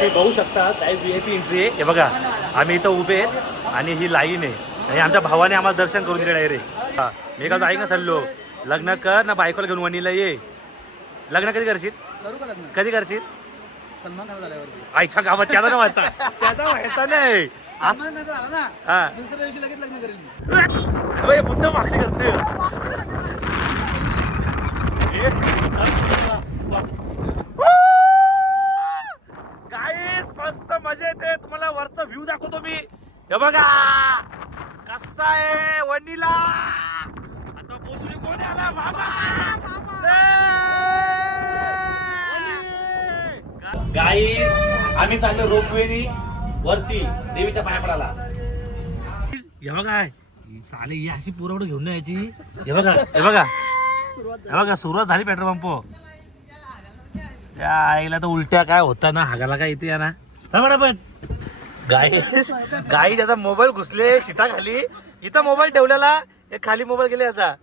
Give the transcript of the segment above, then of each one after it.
ते बघू शकता लाईव्ह VIP एंट्री आहे. हे बघा आम्ही इथं उभे आहेत आणि ही लाईन आहे आणि आमच्या भावाने आम्हाला दर्शन करून दिलं डायरेक्ट. मी का ऐक ना चाललो लग्न कर ना बायकोला घेऊन वणीला ये. लग्न कधी करशील? कधी करशील? सलमान खान झाल्यावरती आईच्या गावात त्याचा व्हायचा त्याचा व्हायचा नाही. सलमान खान झाला ना हा दुसऱ्या दिवशी लगेच लग्न करेल मी. मुद्दा मागणी करते. गाईस मस्त मजा येते. तुम्हाला वरचा व्ह्यू दाखवतो मी. हे बघा कसा आहे वणीला. आता पोचली कोण आला बाबा. गाईस आम्ही चाललो रोपवेनी वरती देवीच्या पाया पडायला. हे बघा चाले ही अशी पुरवठा घेऊन नाही यायची. हे बघा हे बघा हे बघा सुरुवात झाली पेट्रोल पंप. त्या आईला तर उलट्या काय होता ना हागाला काय येते ना. पण गाई ज्याचा मोबाईल घुसले शिटा खाली. इथं मोबाईल ठेवलेला एक खाली मोबाईल गेले याचा.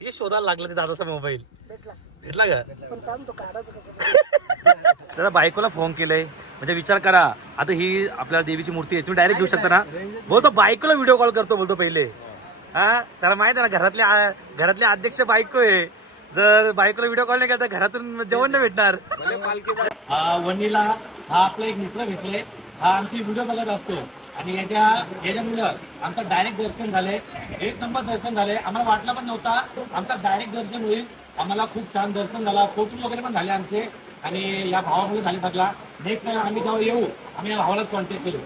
ही शोधायला लागला ते दादाचा मोबाईल भेटला का. त्याला बायकोला फोन केलाय म्हणजे विचार करा. आता ही आपल्या देवीची मूर्ती आहे तुम्ही डायरेक्ट घेऊ शकता ना. बोलतो बायकोला व्हिडिओ कॉल करतो बोलतो पहिले. हा त्याला माहित आहे ना घरातले अध्यक्ष बायको आहे. जर बायकोला व्हिडिओ कॉल नाही केला तर घरातून जेवण नाही भेटणार. वणीला हा आपला एक मित्र भेटले. हा आमची व्हिडिओ बघत असतो आणि याच्यामुळे आमचं डायरेक्ट दर्शन झालंय. एक नंबर दर्शन झालंय. आम्हाला वाटलं पण नव्हता आमचं डायरेक्ट दर्शन होईल. आम्हाला खूप छान दर्शन झाला. फोटोज वगैरे पण झाले आमचे आणि या भावामुळे झाले सगळा. नेक्स्ट टाइम आम्ही जेव्हा येऊ आम्ही या भावालाच कॉन्टॅक्ट करू.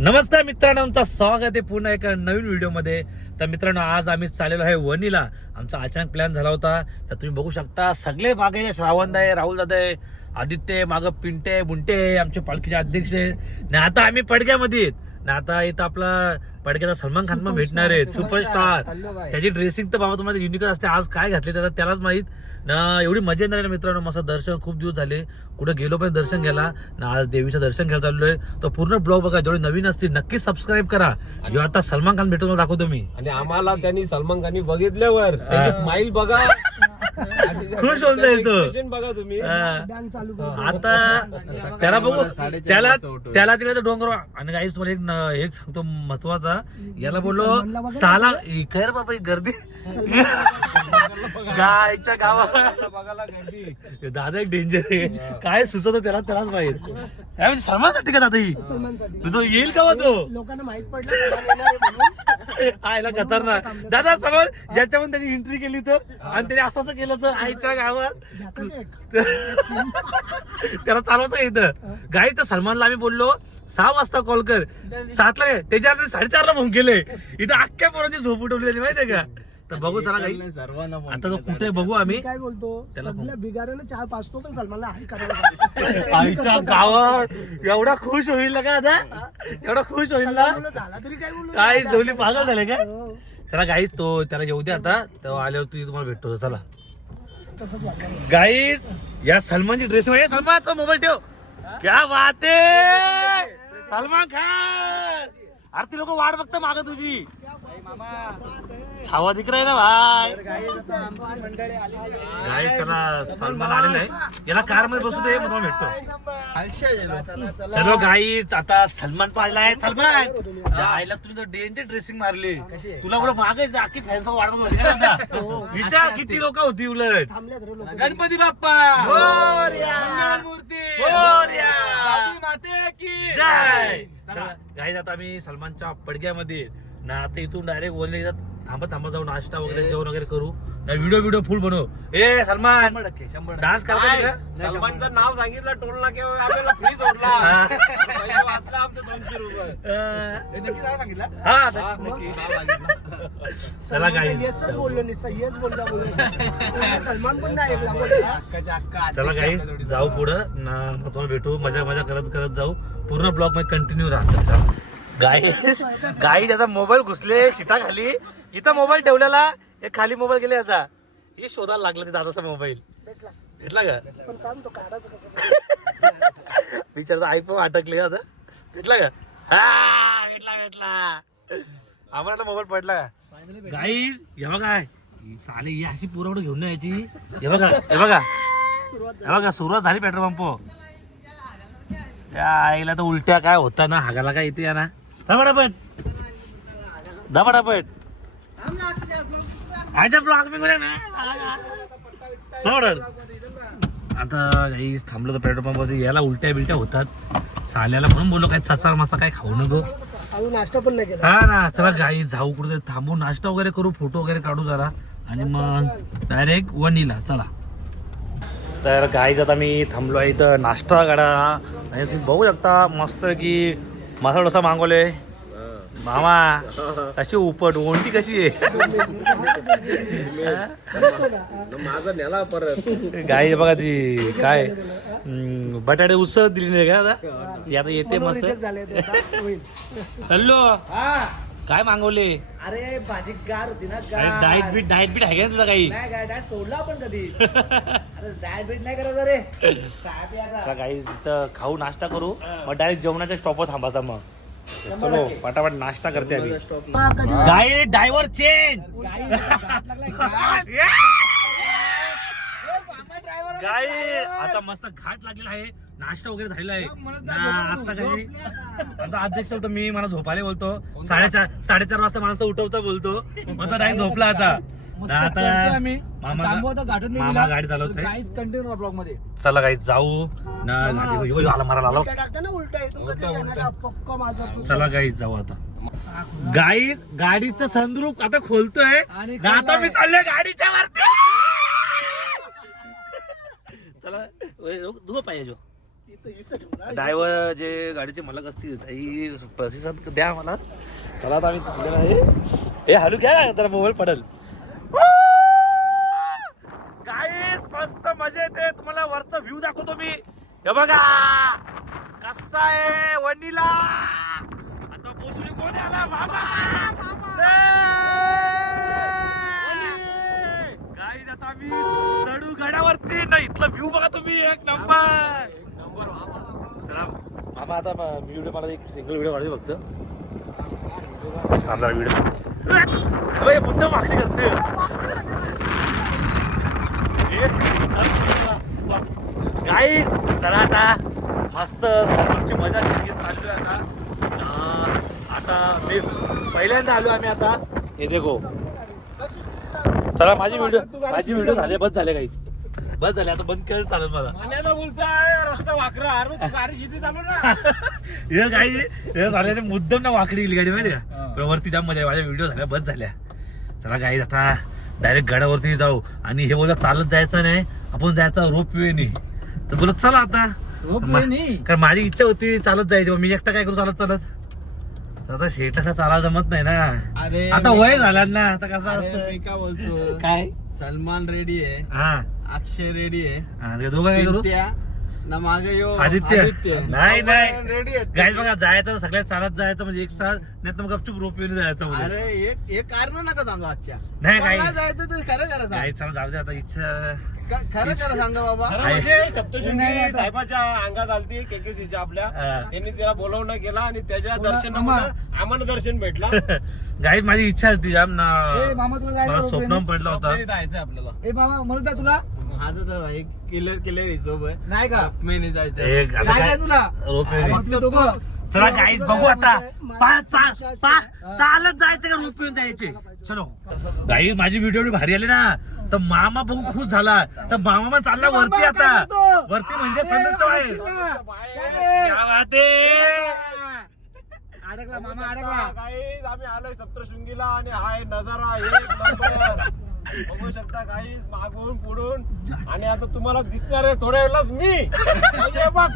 नमस्कार मित्रांनो आमचं स्वागत आहे पुन्हा एका नवीन व्हिडिओमध्ये. तर मित्रांनो आज आम्ही चाललेलो आहे वणीला. आमचा अचानक प्लॅन झाला होता. तर तुम्ही बघू शकता सगळे मागे श्रावण आहे राहुल दादा आहे आदित्य मागं पिंटे बुंटे आमचे पालखीचे अध्यक्ष आहे. आता आम्ही पडक्यामध्ये आहेत ना. आता इथं आपला पडक्याचा सलमान खान पण भेटणार आहे सुपरस्टार. त्याची ड्रेसिंग तर बाबा तुम्हाला युनिक असते. आज काय घातले त्यालाच माहित ना. एवढी मजा येणार आहे मित्रांनो. मस्त दर्शन खूप दिवस झाले कुठं गेलो पण दर्शन घ्यायला ना. आज देवीचं दर्शन घ्यायला चाललोय. तर पूर्ण ब्लॉग बघा. जेवढे नवीन असतील नक्कीच सबस्क्राईब करा. ह्यो आता सलमान खान भेटून दाखवतो मी. आणि आम्हाला त्यांनी सलमान खान बघितल्यावर त्यांची स्माइल बघा खुश होऊन जाईल तो. बघा तुम्ही. आता त्याला बघू त्याला तिकडे डोंगर आणि काहीच तुम्हाला एक सांगतो महत्वाचा. याला बोललो साला खैर बाबा गर्दी गायच्या गावात बघायला गर्दी. दादा एक डेंजर आहे. काय सुचवतो त्यालाच माहित. काय म्हणजे सलमानसाठी का दादा ही तुझं येईल का तो लोकांना माहित पडलं आयला खतरनाक. दादा समज ज्याच्यामध्ये त्याची एंट्री केली तर आणि त्याने असं केलं तर आईच्या गावात त्याला चालवतं येतं. गाई तर सलमानला आम्ही बोललो 6 वाजता कॉल कर. 7ला त्याच्या 4:30ला फोन केले. इथं अख्ख्या पोरांची झोप उठवली त्याची माहितीये का. तर बघू चला काही आता तो कुठे बघू आम्ही. काय बोलतो सगळ्या बिगाऱ्यानं 4 पाचतो पण सलमानला हाय करायला आईच्या गावात एवढा खुश होईल ना का आता. एवढा खुश होईल ना झाला तरी काय बोलू. काय जोली पागल झाले काय. चला गाईच तो त्याला येऊ दे आता. तेव्हा आल्यावर तुम्हाला भेटतो. चला गाईज या सलमानची ड्रेसिंग. सलमान तो मोबाईल ठेव. क्या बात आहे सलमान खान. अरे ती लोक वाट बघता माग तुझी. छावा दिख रहा है ना भाई. गाई चला सलमान आलेला आहे. याला कार मध्ये बसू दे मग भेटतो. चलो गाईच आता सलमान पाहिला आहे. सलमान आईला तुम्ही तर डेंजर ड्रेसिंग मारली. तुला कुठं मागे अख्खी फॅन्स वाट बघ. विचार किती लोक होती उलट. गणपती बाप्पा मूर्ती माते की जय. गाईज आता आम्ही सलमानच्या पडक्यामध्ये ना. आता इथून डायरेक्ट वरले थांबत जाऊन नाश्ता वगैरे जेवण वगैरे करू ना. व्हिडिओ फुल बनव. ए सलमान 100% डान्स करता सलमानचं नाव सांगितलं टोलला किंवा आपल्याला फ्री सोडला. पैसे वाचला आमचे 200 रुपये. नक्की जरा सांगितलं. हा नक्की. चला गाईज येसच बोललो निस्सा येस बोलला सलमान पण नाही ऐकला बोलला. चला गाईज जाऊ पुढं ना. मग तुम्हाला भेटू. मजा करत जाऊ. पूर्ण ब्लॉग मध्ये कंटिन्यू राहतो. गाई ज्याचा मोबाईल घुसले शिटा खाली. इथं मोबाईल ठेवलेला एक खाली मोबाईल गेले याचा. ही शोधायला लागला ते दादाचा मोबाईल भेटला का. पण काम तो काढायचं कसं विचारचा आई पण अटकले आता. भेटला का. हा भेटला आम्हाला मोबाईल पडला का. गाईज हे बघा चाले ही अशी पुरवठा घेऊन नाही यायची. हे बघा हे बघा हे बघा सुरुवात झाली पेट्रोल पंप. त्या आईला तर उलट्या काय होता ना हागाला काय येते ना. धबाडापट धबाडापट ब्लॉक मी चढ. आता गाईज थांबलो तर पेट्रोल पंपवरती याला उलट्या बिलट्या होतात साल्याला म्हणून बोललो काय चचार मसा काय खाऊ नको. अजून नाश्ता पण नाही केला. हा ना चला गाई जाऊ कुठे थांबू नाश्ता वगैरे करू फोटो वगैरे काढू जरा आणि मग डायरेक्ट वणीला चला. तर गाईज आता मी थांबलो आहे इथं नाश्ता गाडा आणि तुम्ही बघू शकता मस्त की मसाला डोसा मागवले. मामा कशी उपट ओंटी कशी आहे. माझा नेला परत गाई बघा ती काय बटाटे उसळ दिली नाही का आता येते मस्त. झाले ते आता होईल. चाललो काय मागवले. अरे भाजी गार होती ना डाएट बीट आहे का तुला काही. नाही काय डायट सोडला आपण कधी. अरे डायट बीट नाही करायचं रे. काय प्यायचा? चला काही तिथं खाऊ नाश्ता करू मग डायरेक्ट जेवणाच्या स्टॉपवर थांबायचा मग. चलो पटापट नाश्ता करते आम्ही. गाई ड्रायव्हर चेंज. गाई आता मस्त घाट लागलेला आहे नाश्ता वगैरे झालेला आहे आता कशी आता अध्यक्ष होतो मी मला झोपायला बोलतो 4:30 वाजता माणसं उठवता बोलतो मग नाही झोपला आता. आता मामा गाडी चालवतोय. कंटिन्यू ब्लॉग मध्ये चला काही जाऊ ना गाडी आला मारायला आलो. उलट्या टाकता ना उलट्या येतो कधी येणार पक्का माझा तू. चला गाई जाऊ आता. गाई गाडीचं संद्रूप आता खोलतोय आणि आता मी चाललोय गाडीच्या वरती. चला दुखो पाहिजे इथं ठेवू. ड्रायव्हर जे गाडीचे मालक असतील काही प्रतिसाद द्या मला. चला आता आम्ही थांबलेलो आहे. हे हलू घ्या जरा मोबाईल पडेल. गाईस मस्त मजा येते तुम्हाला वरचा व्ह्यू दाखवतो मी. हे बघा कसा आहे वणीला. आता पोचली कोण आला बाबा. गाईस आता आम्ही चढू गडावरती ना इथला व्ह्यू बघा तुम्ही एक नंबर. चला मामा आता व्हिडिओ मला एक सिंगल व्हिडिओ काढू फक्त. आमचा व्हिडिओ मुद्दा मागणी करते. गाईस चला आता मस्त समुद्राची मजा घेत चाललोय आता मी पहिल्यांदा आलो आम्ही आता. हे देखो चला माझी व्हिडिओ झाले बस झाले काही बस झाले आता बंद करायला चालेल मला. मान्याला बोलताय रस्ता वाकरा अरे तू गाडी शिती चालू ना. हे काही झाल्याने मुद्दाम ना वाकडी गेली गाडी माहिती का. पण वरती जाम मजा आहे. माझ्या व्हिडिओ झाल्या बस झाल्या. चला गाईज आता डायरेक्ट गडावरती जाऊ आणि हे बोलत चालत जायचं नाही आपण जायचं रोप वेने तर बोलत चला आता. कारण माझी इच्छा होती चालत जायची मी एकटा काय करू चालत आता शेटला चालायला जमत नाही ना. अरे आता वय झालं ना आता कसं अरे असतं मी काय बोलतो काय. सलमान रेडी आहे हा अक्षय रेडी आहे ते दोघं काय करू. पिंट्या, ना मागे यो आदित्य नाही रेडी आहेत. गाईज बघा जायचं सगळ्यात चालत जायचं म्हणजे एक साथ नाही तर मग गपचूप रोप वेने जायचं बोलले. अरे एक कारण नका सांगू आजच्या. नाही काही मला जायचं तर खरं खरं सांग. गाईज चला जाऊ दे आता इच्छा खरं खरं सांगा बाबा. म्हणजे सप्तशृंगी साहेबाच्या अंगात आलती केकेसीच्या आपल्या हा. त्यांनी तिला बोलवणं केला आणि त्याच्या दर्शनामुळे आम्हाला दर्शन भेटला. गाईज माझी इच्छा होती जाम ना मामा तुला मला जायचं स्वप्न पडला होता. जायचं आपल्याला. ए मामा म्हणून जा तुला माझं तर एक किलर हिशोब आहे. नाही का मेने जायचं. एक आता काय काय काय तुला रोप वेने. मग तुम्ही दोघं चला गाईज बघू आता चालत जायचं का रोप वेने जायचे. चलो गाईज माझी व्हिडिओ एवढी भारी आली ना तर मामा बघून खुश झाला. तर मामा चालला वरती आता वरती म्हणजे संदर्भ आहे. क्या बात आहे. अडकला मामा अडकला. गाईज आम्ही आलोय सप्तशृंगीला आणि हाय नजारा एक नंबर बघू शकता गाईज मागून पुढून. आणि आता तुम्हाला दिसणार आहे थोड्या वेळाच मी म्हणजे बघ.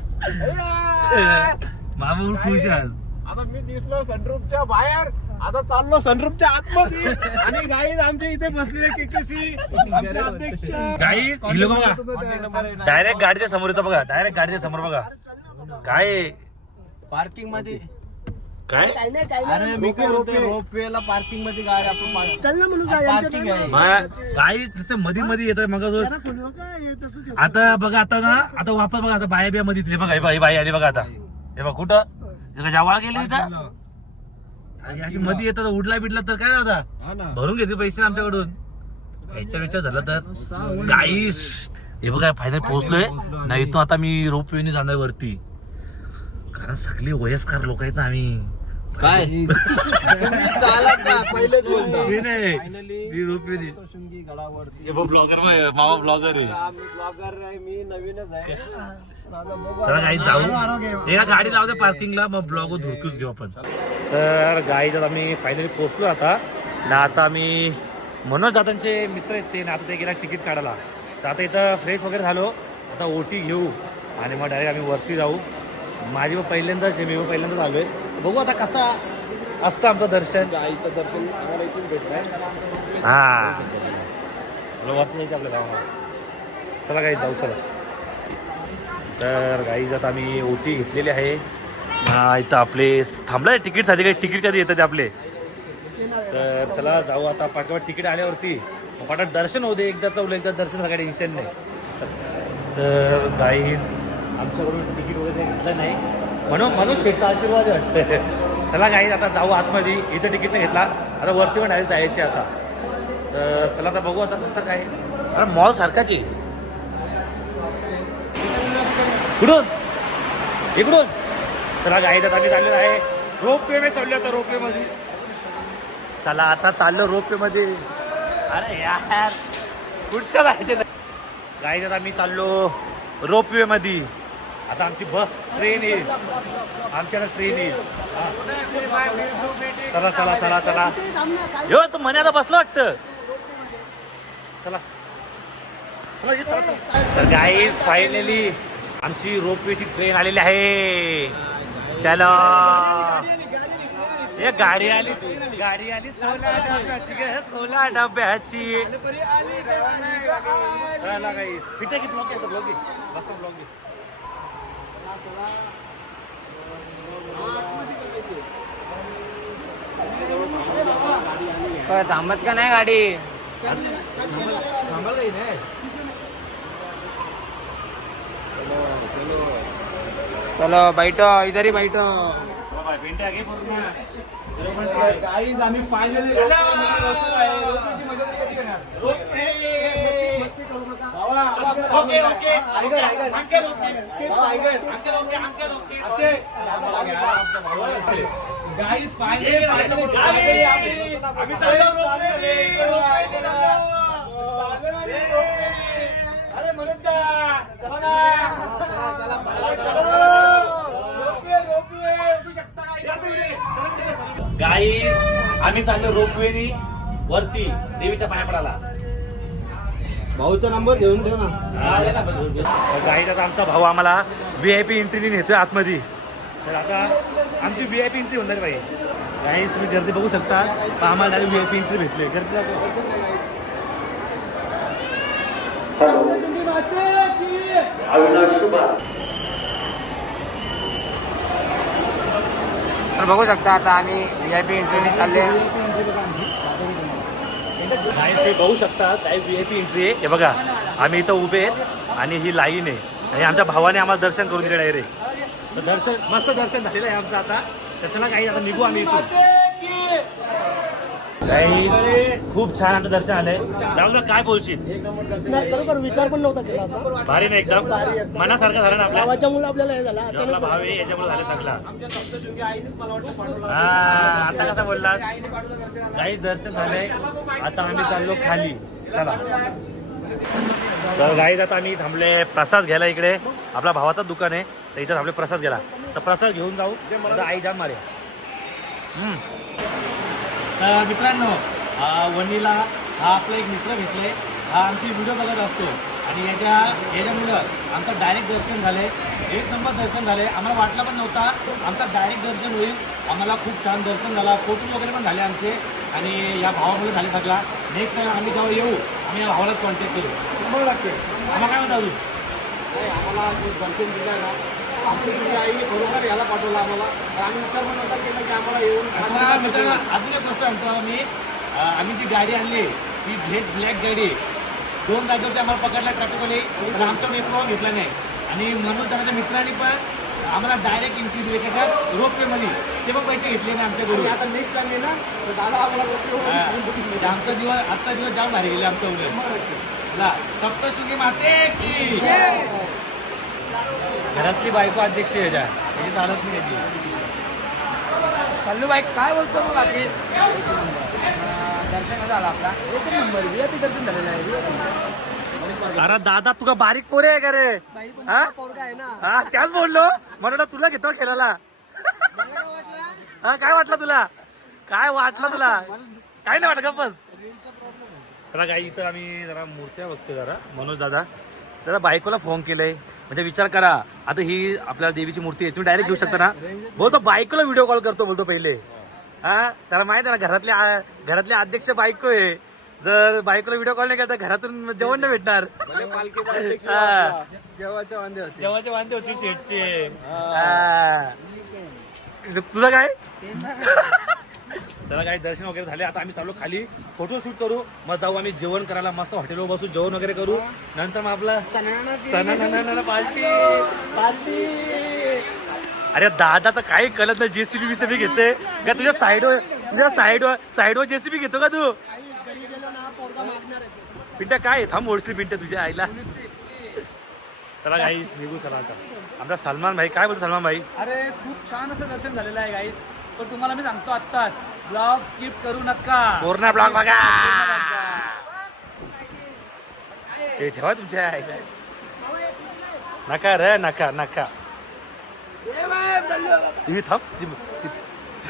मामा बघून खुश आहे. आता मी दिसलो सनरूफच्या बाहेर आता चाललो सनरूफच्या आतमध्ये. आणि गाईज आमच्या इथे बसलेले केकेसी आमचे अध्यक्ष गाईज ही लोक बघा डायरेक्ट गाडीच्या समोर येतं बघा डायरेक्ट गाडीच्या समोर बघा काय पार्किंग मध्ये. काय काही नाही काही नाही. अरे मी काय बोलतोय रोपवे ला पार्किंग मध्ये गाडी आपण चल ना म्हणून जा, पार्किंग यांच्या आहे. गाई तसं मध्ये मध्ये येत मग त्यांना खोलू नका, हे तसंच येतं. आता बघा आता ना आता वापर बघा आता बाया बिया मध्ये बघा ही बाई आली बघा आता हे बघा कुठं जवाळ गेली इथं आणि अशी मध्ये येतात उडला बिडला तर काय दादा हा ना भरून घेते पैसे आमच्याकडून याच्या विचार झाला तर गाईस हे बघा फायनल पोहोचलोय नाही तो आता मी रोपवेने जाणार वरती कारण सगळे वयस्कर लोक आहेत ना आम्ही काय चालत ना पहिलेच बोलता मी नाही फायनली मी रोपवेने सप्तशृंगी गडावरती ब्लॉगर मामा ब्लॉगर आहे आम्ही ब्लॉगर आहे मी नवीनच आहे आता बघू चला गाई जाऊ एका गाडी लावते पार्किंगला मग ब्लॉग धुरकूच घेऊ आपण तर गाईच्यात आम्ही फायनली पोहोचलो आता ना आता आम्ही मनोज दादांचे मित्र आहेत ते ना आता ते गेला तिकीट काढायला तर आता इथं फ्रेश वगैरे झालो आता ओटी घेऊ आणि मग डायरेक्ट आम्ही वरती जाऊ माझी पण पहिल्यांदाच आहे मी पण पहिल्यांदाच आलोय बघू आता कसा असतं आमचं दर्शन आईचं दर्शन आम्हाला इथून भेटलंय हा वरती यायचं आपल्याला चला गाई जाऊ चला तर गाईज आता आम्ही ओटी घेतलेली आहे इथं आपले थांबलाय तिकीटसाठी काही तिकीट कधी येतं ते आपले तर चला जाऊ आता पाठोपाठ तिकीट आल्यावरती पाठात दर्शन होते एकदा चौलं एकदा दर्शन सगळं टेन्शन नाही तर गाईज आमच्याकडून तिकीट वगैरे घेतलं नाही म्हणून शेतचा आशीर्वाद वाटतं चला गाईज आता जाऊ आतमध्ये इथं तिकीट नाही घेतला आता वरती पण डायरेक्ट जायचे आता तर चला आता बघू आता कसं काय अरे मॉल सारखाच आहे कुठून इकडून चला गाईज आता आम्ही चाललेलो आहे रोपवे मध्ये चाललो आता रोपवे मध्ये चला आता चाललो रोपवे मध्ये अरे यार कुठच्या जायचे गाईज आता आम्ही चाललो रोपवे मध्ये आता आमची बस ट्रेन येईल आमच्याकडे ट्रेन येईल चला चला चला चला यो तू म्हणे आता बसलं वाटतं चला चला ये, चला तर गाईज फायनली आमची रोपवेची ट्रेन आलेली आहे चलो ये गाडी आली 16 डब्याची ग 16 डब्याची चला गाईज पिठा की ब्लॉग घ्या ब्लॉग घे बसता ब्लॉग घे थांबत का नाही गाडी थांबाल काही नाही चलो बैठो इधर ही बैठो पेंट्या घे पूर्ण गाईज आम्ही फायनली ओके ओके गाईज अरे म्हणत गाई आम्ही चाललो रोपवेनी वरती देवीच्या पाया पडायला भाऊचा नंबर घेऊन ठेव ना गाईड आता आमचा भाऊ आम्हाला VIP एंट्रीने नेतोय आतमध्ये तर आता आमची VIP एंट्री होणार बाई गाईज तुम्ही गर्दी बघू शकता तर आम्हाला VIP एंट्री भेटली गर्दी तर बघू शकता आता आम्ही VIP एंट्रीने चालले गाईज ते बघू शकता लाईव्ह VIP एंट्री आहे हे बघा आम्ही इथं उभे आहेत आणि ही लाईन आहे आणि आमच्या भावाने आम्हाला दर्शन करून दिलं डायरेक्ट तर दर्शन मस्त दर्शन झालेलं आहे आमचं आता त्याच्याला काही आता निघू आम्ही इथून खूप छान आमचं दर्शन आलंय राहुल काय बोलशील नाही खरोखर विचार पण नव्हता केला असा भारी ना एकदम मनासारखं झालं ना आपल्या गावाच्या मुलं आपल्याला हे झाला आपला अचानक भाव आहे याच्यामुळे झालं सगळं हा आता कसं बोललास काही दर्शन झालंय आता आम्ही चाललो खाली चला तर गाईज आता आम्ही थांबले प्रसाद घ्यायला इकडे आपल्या भावाचं दुकान आहे तर इथं थांबले प्रसाद घ्यायला तर प्रसाद घेऊन जाऊ आता आई जाम मारे तर मित्रांनो वणीला हा आपला एक मित्र भेटलाय हा आमची व्हिडिओ बघत असतो आणि याच्यामुळं आमचं डायरेक्ट दर्शन झालंय एक नंबर दर्शन झालंय आम्हाला वाटलं पण नव्हता आमचं डायरेक्ट दर्शन होईल आम्हाला खूप छान दर्शन झाला फोटोज वगैरे पण झाले आमचे आणि या भावामुळे झाले सगळा नेक्स्ट टाइम आम्ही जेव्हा येऊ आम्ही या भावालाच कॉन्टॅक्ट करू 100% आम्हाला काय म्हणता अजून आम्हाला दर्शन दिलं ना आपली आईने बरोबर याला पाठवलं आम्हाला आम्ही विचार पण नव्हता केला की आम्हाला येऊन आता मित्रांनो अजून एक गोष्ट सांगतो आम्ही जी गाडी आणली ती झेड ब्लॅक गाडी 2 जागेवरती आम्हाला पकडला ट्रॅफिकवाले पण आमचा मेट्रो घेतला नाही आणि म्हणून त्यांच्या मित्रांनी पण आम्हाला डायरेक्ट एंट्री दिली कशात रोपवे मध्ये ते पण पैसे घेतले नाही आमच्याकडून. आता नेक्स्ट टाइम ना तर दादा आम्हाला हा. आमचा दिवस आजचा दिवस जाम भारी गेले आमच्या उलट. सप्तशृंगी माते की घरातली बायको अध्यक्ष आहे ज्या त्याची चालत नाही याची. सल्लू बाईक काय बोलतो मग बाकी दर्शन झाला आपला एक नंबर VIP दर्शन झालेलं आहे. अरे दादा तुका बारीक पोरे आहे का रे? हा? पोरगा आहे ना हा त्याच बोललो म्हणून तुला घेतो खेळायला. हा काय वाटलं तुला? काय वाटलं तुला? काय नाही वाटत गप्पच. चला काय इथं आम्ही जरा मूर्त्या बघतोय जरा मनोज दादा जरा बायकोला फोन केलाय म्हणजे विचार करा आता ही आपल्या देवीची मूर्ती आहे तुम्ही डायरेक्ट घेऊ शकता ना. बोलतो बायकोला व्हिडिओ कॉल करतो बोलतो पहिले. हा त्याला माहिती आहे ना घरातले अध्यक्ष बायको आहे. जर बायकोला व्हिडिओ कॉल नाही केला तर घरातून जेवण नाही भेटणार. हा. जेवाचे वांदे होते शेटचे. तुझं काय? चला काही दर्शन वगैरे झाले आता आम्ही चाललो खाली फोटोशूट करू मग जाऊ आम्ही जेवण करायला मस्त हॉटेलवर बसू जेवण वगैरे करू नंतर मग आपला पार्टी. अरे दादाचं काही कळत नाही JCB बिसीबी घेते का तुझ्या साईडवर JCB घेतो का तू? पिंट्या काय थांब मोडतील पिंट्या तुझ्या आईला. चला गाईस निघू चला आता. आमचा सलमान भाई काय बोलतो सलमान भाई? अरे खूप छान असं दर्शन झालेलं आहे गाईस. पण तुम्हाला मी सांगतो आत्ताच ब्लॉग स्किप करू नका. पूर्ण ब्लॉग बघा. हे ठेवा तुमच्या आईला. नका रे नका नका. ही थांब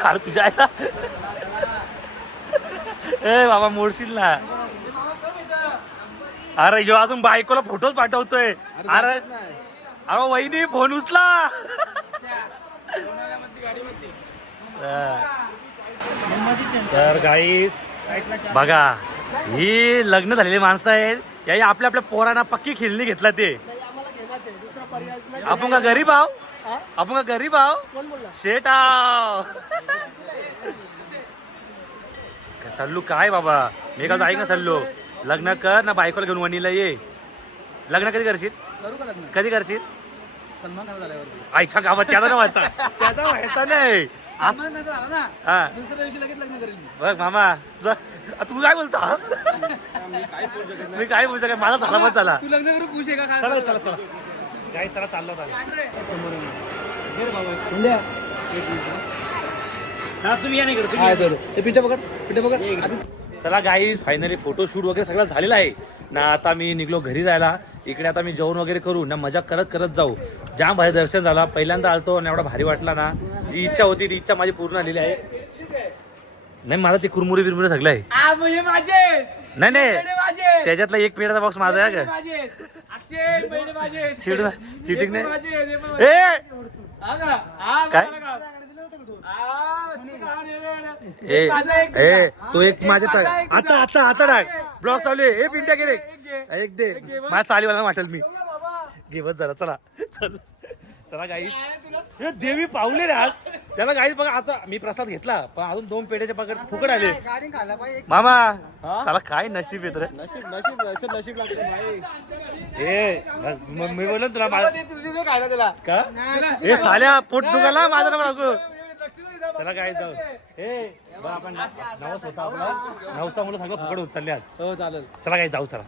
अरे तुझ्या आईला. ए बाबा मोडशील ना. अरे जो अजून बायकोला फोटोच पाठवतोय. अरे अरे वहिनी फोन उचला. तर गाईस बघा ही लग्न झालेली माणसं आहेत या आपल्या आपल्या पोरांना पक्की खेळणी घेतला ते. आपण का गरीब आहो आपण का गरीब आहो शेट आहो. सल्लू काय बाबा मी का ऐक ना सल्लू लग्न कर ना बायकोला घेऊन वणीला ये. लग्न कधी करशील? करू का लग्न? कधी करशील? सलमान खान झाल्यावर आईच्या गावात त्याचा व्हायचा नाही. सलमान खान झाला ना हा दुसऱ्या दिवशी लगेच लग्न करेल मी. बघ मामा तू काय बोलतो? मी काय बोलू शकत माझा झाला पण चला. तू लग्न करू खुश आहे का? चला चला चला काय चला चाललो तुम्ही या नाही करत. चला गाई फायनली फोटोशूट वगैरे सगळं झालेलं आहे ना. आता मी निघलो घरी जायला. इकडे आता मी जेवण वगैरे करू ना मजा करत करत जाऊ. जाम भारी दर्शन झाला पहिल्यांदा आलतो आणि एवढा भारी वाटला ना. जी इच्छा होती ती इच्छा माझी पूर्ण झालेली आहे. नाही माझा ते कुरमुरी बिरमुरी सगळं आहे. नाही नाही त्याच्यातला एक पेढाचा बॉक्स माझा आहे का? चिटिंग नाही काय ए ए तो एक माझ्या आता आता आता टाक ब्लॉग चालू आहे. ए पिंट्या गेले एक दे माझ्या चालीवाला वाटेल मी घे बस जरा. चला चल चला गाईस देवी पावले रे आज त्याला गाईस बघा. आता मी प्रसाद घेतला पण अजून 2 पेढ्याचे पकड फुकट आले. मामा चला काय नशीब येत रे. नशीब मी बोल तुला खायला त्याला का हे साल्या पोट दुखाला माझा नको. चला काय जाऊ हे आपण नवस होता आपला नवसा मुलं सगळं फुकट उचलले आज. हो चालेल. चला काय जाऊ चला.